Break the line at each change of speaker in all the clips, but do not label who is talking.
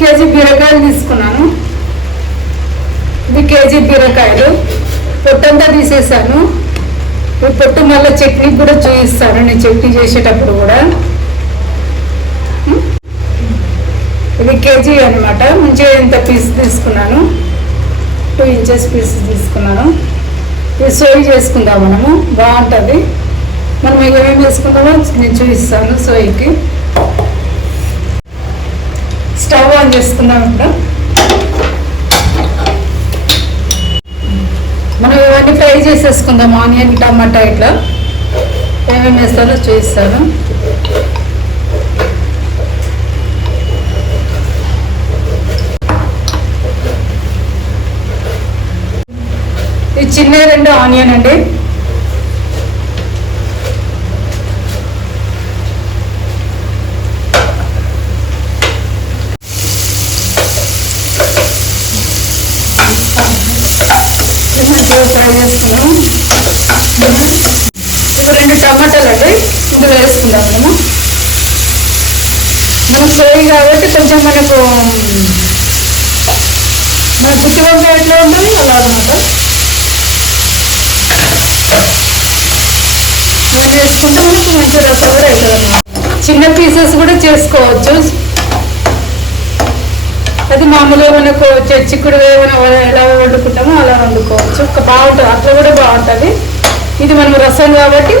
KG బీరకాయలు తీసుకున్నాను. ఇది కేజీ బీరకాయలు. పొట్టంతా తీసేసాను. ఈ పొట్టు మళ్ళీ చట్నీ కూడా చూపిస్తాను. నేను చట్నీ చేసేటప్పుడు కూడా. ఇది కేజీ అనమాట మంచిగా ఇంత పీస్ తీసుకున్నాను. టూ ఇంచెస్ పీస్ తీసుకున్నాను. ఇది సోయి చేసుకుందాం మనము. బాగుంటుంది. మనం ఏమేమి వేసుకుందామో నేను చూపిస్తాను సోయికి. స్టవ్ ఆన్ చేసుకుందాం ఇప్పుడు. మనం ఇవన్నీ ఫ్రై చేసేసుకుందాం ఆనియన్ టమాటా ఇట్లా. ఏమేమి వేస్తానో చూపిస్తాను. ఇది చిన్న రెండు ఆనియన్ అండి ఫ్రై చేసుకున్నాం ఇప్పుడు రెండు టమాటాలు అండి ఇందులో వేసుకుందాం మనము మనం ఫ్రై కాబట్టి కొంచెం మనకు మన గుత్తి వంకాయ ఎట్లా ఉంటుంది? అలా అనమాట ఇవన్నీ వేసుకుంటే మనకు మంచి రసం కూడా అవుతుంది చిన్న పీసెస్ కూడా చేసుకోవచ్చు. అది మామూలుగా మనకు చె- చిక్కుడు ఏమైనా ఎలా వండుకుంటామో అలా వండుకోవచ్చు. ఒక బాగుంటుంది. అట్లా కూడా బాగుంటుంది. ఇది మనం రసం కాబట్టి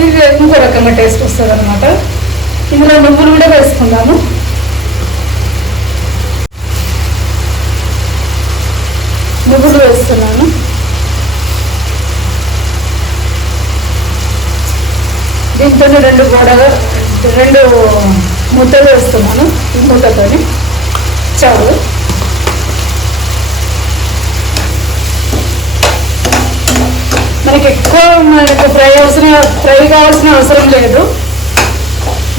ఇది ఇంకో రకంగా టేస్ట్ వస్తుంది అనమాట ఇందులో నువ్వులు కూడా వేసుకుందాము నువ్వులు వేస్తున్నాను దీంతో రెండు గోడగా రెండు ముద్దలు వేస్తున్నాను ఈ ముద్దతోని. చాలు. మనకి ఎక్కువ మనకు ఫ్రై అవసరం ఫ్రై కావాల్సిన అవసరం లేదు.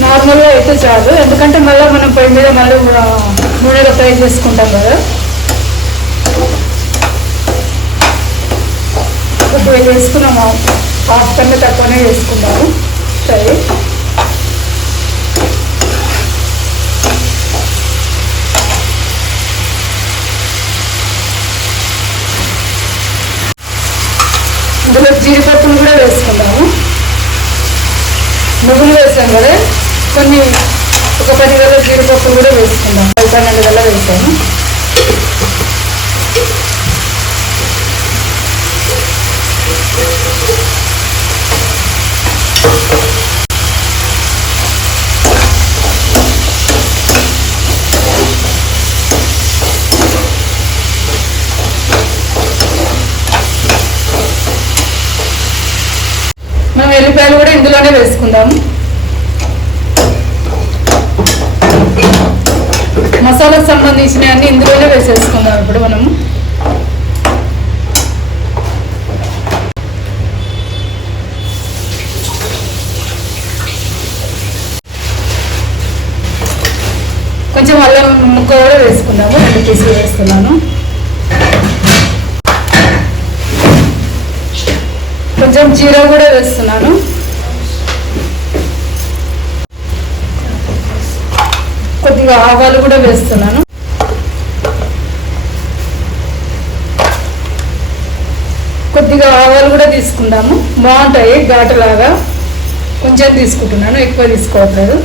నార్మల్గా అయితే చాలు. ఎందుకంటే మళ్ళీ మనం పొయ్యి మీద మళ్ళీ నూనెలో ఫ్రై చేసుకుంటాం కదా. ఇప్పుడు వేసుకున్నాము హాఫ్ కన్నా తక్కువనే వేసుకుంటాము సరే. ఇందులో జీడిపప్పులు కూడా వేసుకున్నాము నువ్వులు వేసాం కదా కొన్ని ఒక పది వేల జీడిపప్పులు కూడా వేసుకున్నాము పన్నెండు వేల వేసాము మనం ఎల్లిపాయలు కూడా ఇందులోనే మసాలాకు సంబంధించిన అన్ని ఇందులోనే వేసేసుకుందాం ఇప్పుడు మనము. కొంచెం అల్లం ముక్క కూడా వేసుకుందాము రెండు పీసులు వేస్తున్నాను. కొంచెం జీరా కూడా వేస్తున్నాను. కొద్దిగా ఆవాలు కూడా వేస్తున్నాను. కొద్దిగా ఆవాలు కూడా తీసుకుందాము. బాగుంటాయి ఘాటులాగా. కొంచెం తీసుకుంటున్నాను ఎక్కువ తీసుకోవట్లేదు.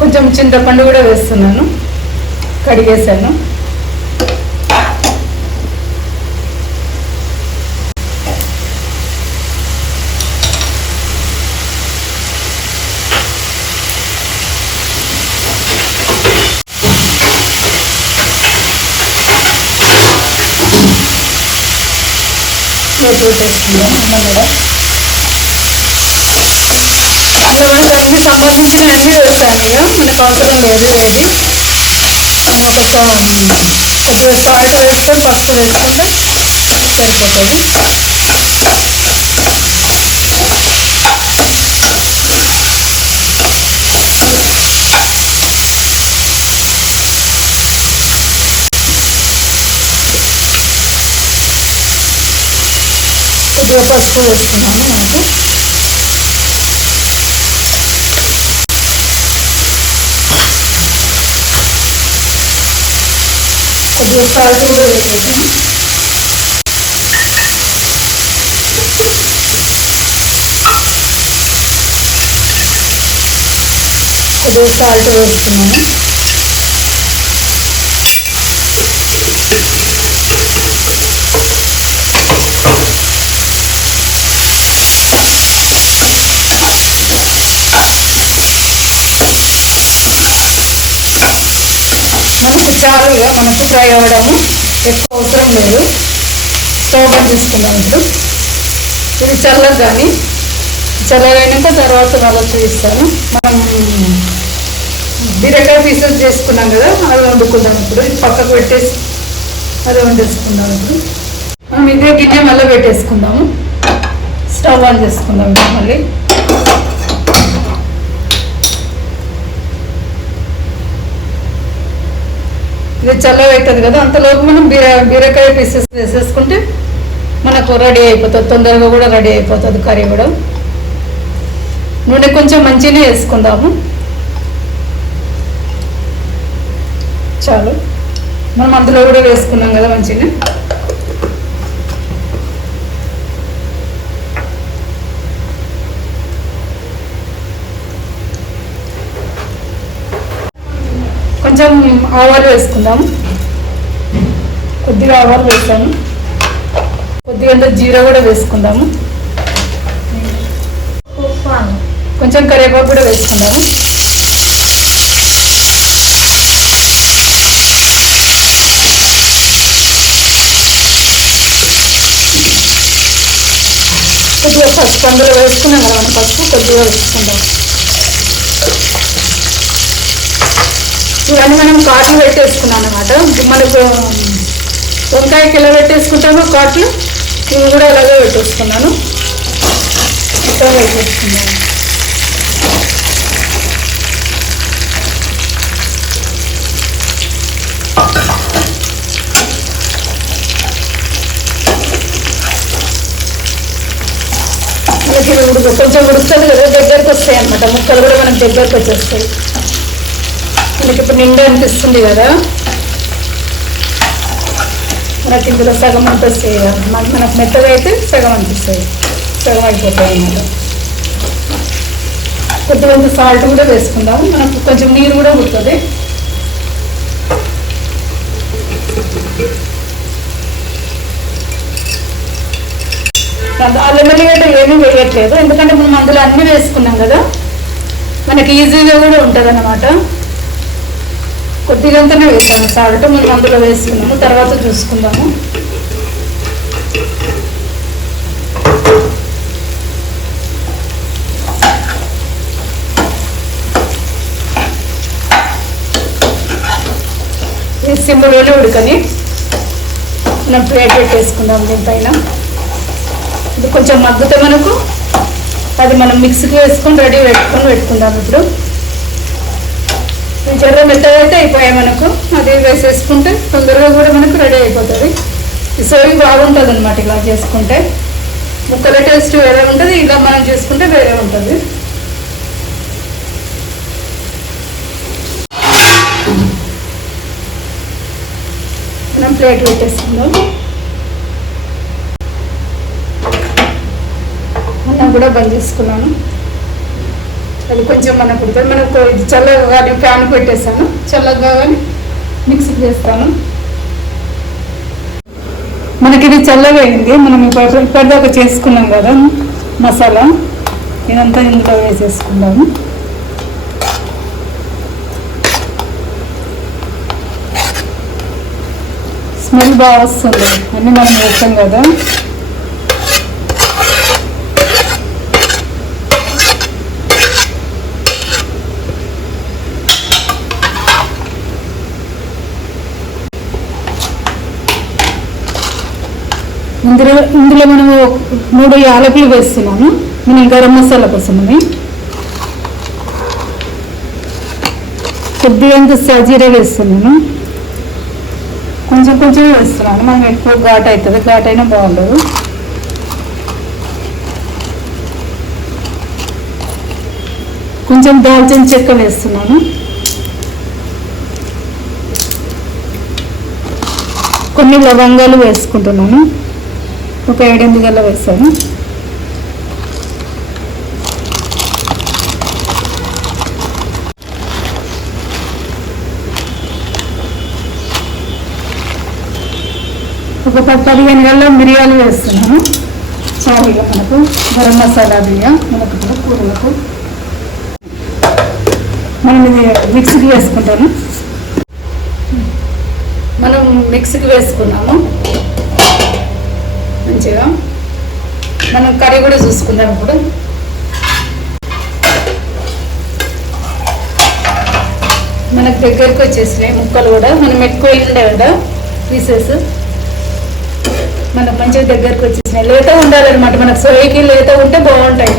కొంచెం చింతపండు కూడా వేస్తున్నాను. కడిగేసాను ప్లేట్ పెట్టేసుకుందాం అన్నం కూడా. ఇంకా మనకు అన్ని సంబంధించిన అన్ని దొరుకుతాయి మనకు అవసరం లేదు ఏది. ఒక సాల్ట్ వేస్తే పసుపు వేసుకుంటే సరిపోతుంది. కొద్దిగా పసుపు వేస్తున్నాను మనకు కొద్దిగా సాల్ట్ కూడా వేసేద్దాం కొద్దిగా సాల్ట్ వేస్తున్నాను మనకు చాలు ఇక మనకు ఫ్రై అవ్వడము ఎక్కువ అవసరం లేదు. స్టవ్ ఆన్ చేసుకుందాం ఇప్పుడు. ఇది చల్లగా కానీ చల్లగైనాక తర్వాత వాళ్ళకి చూపిస్తాను మనం బీరకాయ పీసెస్ చేసుకున్నాం కదా అది వండుకుందాం ఇప్పుడు. ఇది పక్కకు పెట్టేసి అది వండేసుకుందాం ఇప్పుడు. మనం ఇదే గిన్నె మళ్ళీ పెట్టేసుకుందాము. స్టవ్ ఆన్ చేసుకుందాం ఇప్పుడు మళ్ళీ. ఇది చల్లవైతుంది కదా అంతలోపు మనం బీర బీరకాయ పీసెస్ వేసేసుకుంటే మనకు రెడీ అయిపోతుంది తొందరగా కూడా రెడీ అయిపోతుంది కర్రీ కూడా. నూనె కొంచెం మంచిగానే వేసుకుందాము. చాలు. మనం అందులో కూడా వేసుకున్నాం కదా మంచిగా కొంచెం ఆవాలు వేసుకుందాము కొద్దిగా ఆవాలు వేసాను. కొద్దిగా అంత జీరా కూడా వేసుకుందాము కొంచెం కరివేపాకు కూడా వేసుకుందాము కొద్దిగా పసుపు అందులో వేసుకున్నాం కదా మనం పసుపు కొద్దిగా వేసుకుందాం. ఇవన్నీ మనం కాట్లు పెట్టేసుకున్నాం అనమాట మనకు వంకాయకి ఎలా పెట్టేసుకుంటామో కాట్లు ఇవి కూడా అలాగే పెట్టేసుకున్నాను. ఇట్లా పెట్టేసుకున్నాను. మనకి ఇది ఉడుకు కొంచెం ఉడుకుతుంది కదా దగ్గరకు వస్తాయి అన్నమాట. ముక్కలు కూడా మనకు దగ్గరకు వచ్చేస్తాయి. మనకి ఇప్పుడు నిండా అనిపిస్తుంది కదా? మనకి ఇందులో సగం అనిపిస్తాయి కదా. మన- మనకు మెత్తగా అయితే సగం అనిపిస్తాయి సగం అయిపోతాయి అన్నమాట. కొద్దిగా సాల్ట్ కూడా వేసుకుందాం మనకు కొంచెం నీరు కూడా పుడుతుంది. అల్లమల్లిగడ్డ ఏమీ వేయట్లేదు. ఎందుకంటే మనం అందులో అన్నీ వేసుకున్నాం కదా? మనకి ఈజీగా కూడా ఉంటుంది అన్నమాట కొద్దిగంతనే వేసాము సాల్ట్ మనం అందులో వేసుకున్నాము తర్వాత చూసుకుందాము. ఈ సిమ్లోనే ఉడకని మనం ప్లేట్ పెట్టేసుకుందాం దీనిపైన. ఇది కొంచెం మగ్గుతే మనకు అది మనం మిక్సీకి వేసుకొని రెడీ పెట్టుకొని పెట్టుకుందాం ఇప్పుడు. జర్ర మెత్తగా అయితే అయిపోయాయి మనకు. అది వేసేసుకుంటే తొందరగా కూడా మనకు రెడీ అయిపోతుంది. సోయి బాగుంటుంది అనమాట ఇలా చేసుకుంటే. ముక్కల టేస్ట్ వేరే ఉంటుంది ఇలా మనం చేసుకుంటే వేరే ఉంటుంది. మనం ప్లేట్ పెట్టేసుకుందాం. అన్నం కూడా బంద్ చేసుకున్నాను. అది కొంచెం మనకు మనకు ఇది చల్లగా కానీ ఫ్యాన్ పెట్టేస్తాను. చల్లగా కానీ మిక్స్ చేస్తాను. మనకి ఇది చల్లగా అయింది. మనం ఇప్పుడు ఇప్పటిదాకా చేసుకున్నాం కదా మసాలా. ఇదంతా ఇందులో వేసేసుకుందాము. స్మెల్ బాగా వస్తుంది. అన్నీ మనం వేస్తాం కదా. ఇందులో ఇందులో మనము మూడు యాలకులు వేస్తున్నాను. మనం గరం మసాలా కోసమని కొద్దిగా అంత సజీర వేస్తున్నాను. కొంచెం కొంచెం వేస్తున్నాను. మనం ఎక్కువ ఘాట్ అవుతుంది. ఘాట్ అయినా బాగుండదు. కొంచెం దాల్చిన చెక్క వేస్తున్నాను. కొన్ని లవంగాలు వేసుకుంటున్నాను. ఒక ఏడెనిమిది గల్ల వేస్తాను ఒక పది పదిహేను గల్ల మిరియాలు వేస్తున్నాను చాలీగా మనకు గరం మసాలా బియ్యం మనకు కూరలకు మనం ఇది మిక్సీకి వేసుకుంటాను మనం మిక్సీకి వేసుకున్నాము. మంచిగా. మనం కర్రీ కూడా చూసుకుందాం ఇప్పుడు. మనకు దగ్గరకు వచ్చేసినాయి ముక్కలు కూడా. మనం ఎక్కువ ఉండే కదా పీసెస్ మనకు మంచిగా దగ్గరకు వచ్చేసినాయి. లేత ఉండాలన్నమాట. మనకు సోయకి లేత ఉంటే బాగుంటాయి.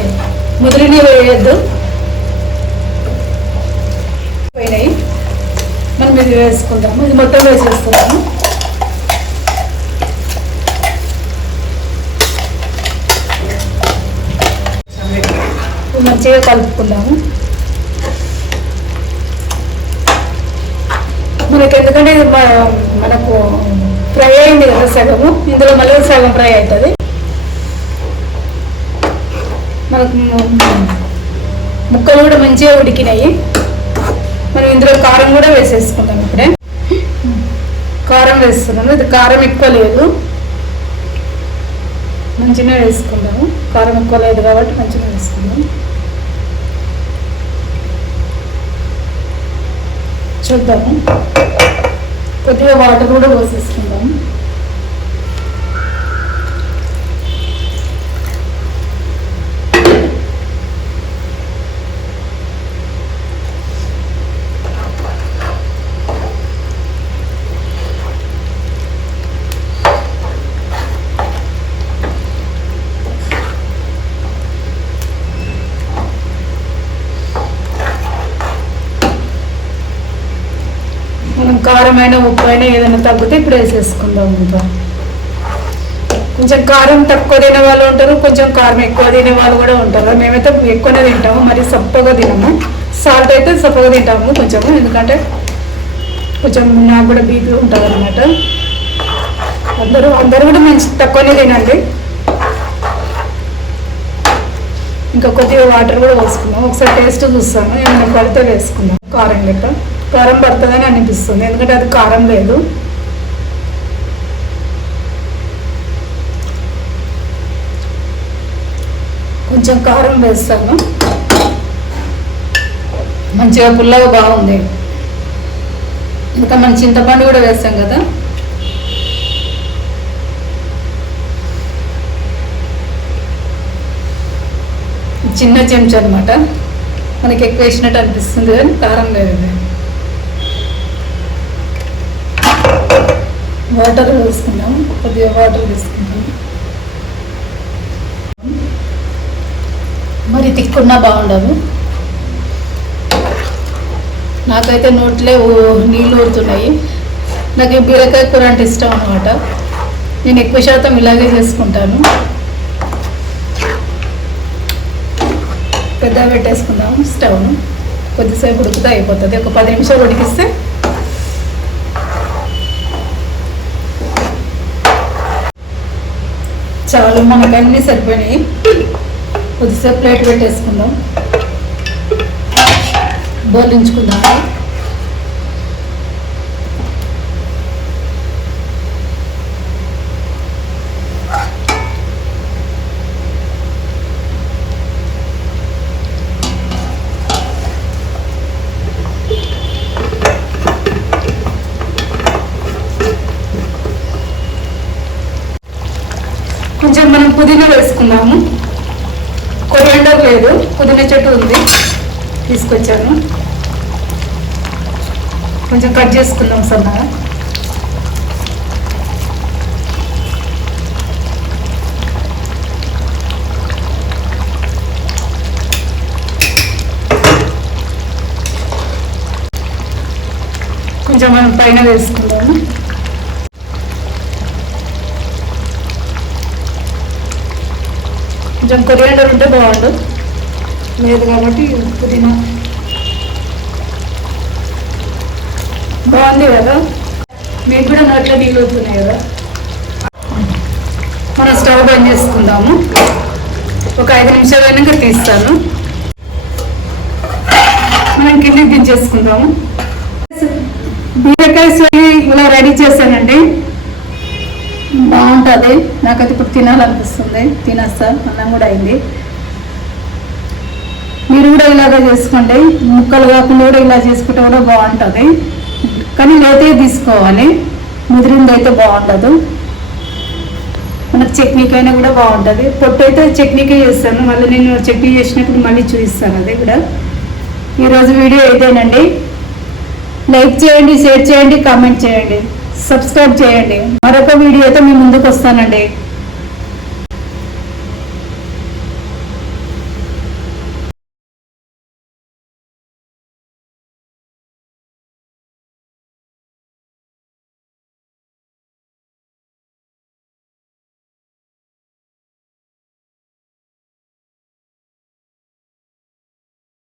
ముదిరిని వేయద్దు. పోయినాయి. మనం ఇది వేసుకుందాము. ఇది మొత్తం వేసేస్తున్నాము మంచిగా కలుపుకుందాము మనకి ఎందుకంటే ఇది మనకు ఫ్రై అయింది కదా సగము ఇందులో మళ్ళీ సగం ఫ్రై అవుతుంది. మనకు ముక్కలు కూడా మంచిగా ఉడికినాయి. మనం ఇందులో కారం కూడా వేసేసుకుందాం ఇప్పుడే. కారం వేస్తున్నాము ఇది కారం ఎక్కువ లేదు. మంచిగా వేసుకుందాము. కారం ఎక్కువ లేదు కాబట్టి మంచిగా వేసుకుందాం చూద్దాము కొద్దిగా వాటర్ కూడా పోసేసుకుందాము కారమైన ఉప్పు అయినా ఏదైనా తగ్గితే ఇప్పుడు వేసేసుకుందాం ఇంకా. కొంచెం కారం తక్కువ తినే వాళ్ళు ఉంటారు కొంచెం కారం ఎక్కువ తినే వాళ్ళు కూడా ఉంటారు. మేమైతే ఎక్కువనే తింటాము మరి సప్పగా తినము. సాల్ట్ అయితే సప్పగా తింటాము కొంచెము ఎందుకంటే కొంచెం నాకు కూడా బీపీ ఉంటుంది అనమాట అందరూ అందరూ కూడా మంచి తక్కువనే తినండి. ఇంకా కొద్దిగా వాటర్ కూడా వేసుకున్నాం ఒకసారి టేస్ట్ చూస్తాము ఏమైనా పడితే వేసుకుందాం. కారం లెక్క. కారం పడుతుందని అనిపిస్తుంది. ఎందుకంటే అది కారం లేదు. కొంచెం కారం వేస్తాను. మంచిగా పుల్లగా బాగుంది. ఇంకా మన చింతపండు కూడా వేస్తాం కదా. చిన్న చెంచా అనమాట మనకి ఎక్కువ వేసినట్టు అనిపిస్తుంది కానీ కారం లేదు. వాటర్ వేసుకుందాం కొద్దిగా వాటర్ తీసుకుందాం. మరి తిక్కున్నా బాగుండదు. నాకైతే నోట్లే నీళ్ళు ఊరుతున్నాయి. నాకు ఈ బీరకాయ కూర అంటే ఇష్టం అనమాట నేను ఎక్కువ శాతం ఇలాగే చేసుకుంటాను. పెద్ద పెట్టేసుకుందాం స్టవ్ను కొద్దిసేపు ఉడుకుతా అయిపోతుంది. ఒక పది నిమిషాలు ఉడికిస్తే చాలు మనకు అన్నీ సరిపోయినాయి. కొద్దిసేపు ప్లేట్ పెట్టేసుకుందాం. బోర్లించుకుందాం కొంచెం మనం పుదీనా వేసుకుందాము కొరియండర్ లేదు. పుదీనా చెట్టు ఉంది. తీసుకొచ్చాను. కొంచెం కట్ చేసుకుందాం సన్నగా కొంచెం మనం పైన వేసుకుందాము. కొంచెం కొరియాండర్ ఉంటే బాగుండు. లేదు కాబట్టి పుదీనా. బాగుంది కదా? మీకు కూడా నోట్లో నీళ్ళు అవుతున్నాయి కదా? మనం స్టవ్ బంద్ చేసుకుందాము. ఒక ఐదు నిమిషాలు అయినాక తీస్తాను. మనం కిందికి దించేసుకుందాము. బీరకాయ సోయి ఇలా రెడీ చేశానండి. బాగుంటుంది. నాకైతే ఇప్పుడు తినాలనిపిస్తుంది. తినేస్తా. అన్నం కూడా అయింది. మీరు కూడా ఇలాగే చేసుకోండి. ముక్కలు కాకుండా కూడా ఇలా చేసుకుంటే కూడా బాగుంటుంది. కానీ లేతే తీసుకోవాలి. ముదిరింది అయితే బాగుండదు. మనకు చట్నీకైనా కూడా బాగుంటుంది. పొట్టు అయితే చట్నీకే చేస్తాను. మళ్ళీ నేను చట్నీ చేసినప్పుడు మళ్ళీ చూపిస్తాను అది కూడా. ఈరోజు వీడియో ఇదేనండి. లైక్ చేయండి షేర్ చేయండి కామెంట్ చేయండి. సబ్స్క్రైబ్ చేయండి. మరొక వీడియోతో మీ ముందుకు వస్తానండి.